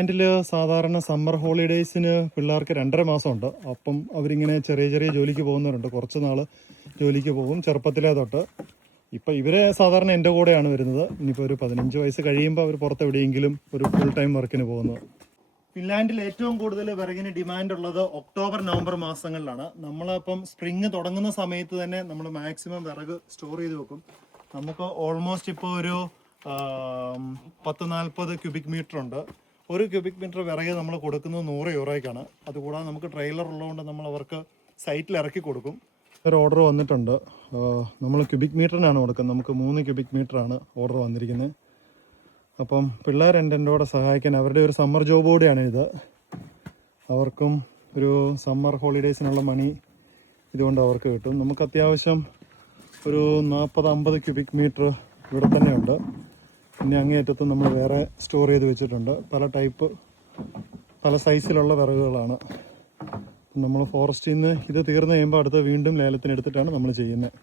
ഫിൻലാൻഡിൽ സാധാരണ സമ്മർ ഹോളിഡേയ്സിന് പിള്ളേർക്ക് 2.5 മാസമുണ്ട്. അപ്പം അവരിങ്ങനെ ചെറിയ ചെറിയ ജോലിക്ക് പോകുന്നവരുണ്ട്. കുറച്ച് നാൾ ജോലിക്ക് പോകും ചെറുപ്പത്തിലേ തൊട്ട്. ഇപ്പം ഇവരെ സാധാരണ എൻ്റെ കൂടെയാണ് വരുന്നത്. ഇനിയിപ്പോൾ ഒരു 15 വയസ്സ് കഴിയുമ്പോൾ അവർ പുറത്ത് എവിടെയെങ്കിലും ഒരു ഫുൾ ടൈം വർക്കിന് പോകുന്നത്. ഫിൻലാൻഡിൽ ഏറ്റവും കൂടുതൽ വിറകിന് ഡിമാൻഡ് ഉള്ളത് ഒക്ടോബർ നവംബർ മാസങ്ങളിലാണ്. നമ്മളപ്പം സ്പ്രിങ് തുടങ്ങുന്ന സമയത്ത് തന്നെ നമ്മൾ മാക്സിമം വിറക് സ്റ്റോർ ചെയ്ത് വെക്കും. നമുക്ക് ഓൾമോസ്റ്റ് ഇപ്പോൾ ഒരു 10-40 ക്യൂബിക് മീറ്റർ ഉണ്ട്. ഒരു ക്യൂബിക് മീറ്റർ വിറക് നമ്മൾ കൊടുക്കുന്നത് 100 യൂറോയ്ക്കാണ്. അതുകൂടാതെ നമുക്ക് ട്രെയിലർ ഉള്ളതുകൊണ്ട് നമ്മൾ അവർക്ക് സൈറ്റിൽ ഇറക്കി കൊടുക്കും. ഒരു ഓർഡർ വന്നിട്ടുണ്ട്. നമ്മൾ ക്യൂബിക് മീറ്ററിനാണ് കൊടുക്കുന്നത്. നമുക്ക് 3 ക്യൂബിക് മീറ്ററാണ് ഓർഡർ വന്നിരിക്കുന്നത്. അപ്പം പിള്ളേരുണ്ട് എൻ്റെ കൂടെ സഹായിക്കാൻ. അവരുടെ ഒരു സമ്മർ ജോബ് കൂടിയാണ് ഇത്. അവർക്കും ഒരു സമ്മർ ഹോളിഡേയ്സിനുള്ള മണി ഇതുകൊണ്ട് അവർക്ക് കിട്ടും. നമുക്ക് അത്യാവശ്യം ഒരു 40-50 ക്യൂബിക് മീറ്റർ ഇവിടെ തന്നെയുണ്ട്. പിന്നെ അങ്ങേയറ്റത്ത് നമ്മൾ വേറെ സ്റ്റോർ ചെയ്ത് വെച്ചിട്ടുണ്ട്. പല ടൈപ്പ് പല സൈസിലുള്ള വിറകുകളാണ്. നമ്മൾ ഫോറസ്റ്റിൽ നിന്ന് ഇത് തീർന്നു കഴിയുമ്പോൾ അടുത്ത് വീണ്ടും ലേലത്തിന് എടുത്തിട്ടാണ് നമ്മൾ ചെയ്യുന്നത്.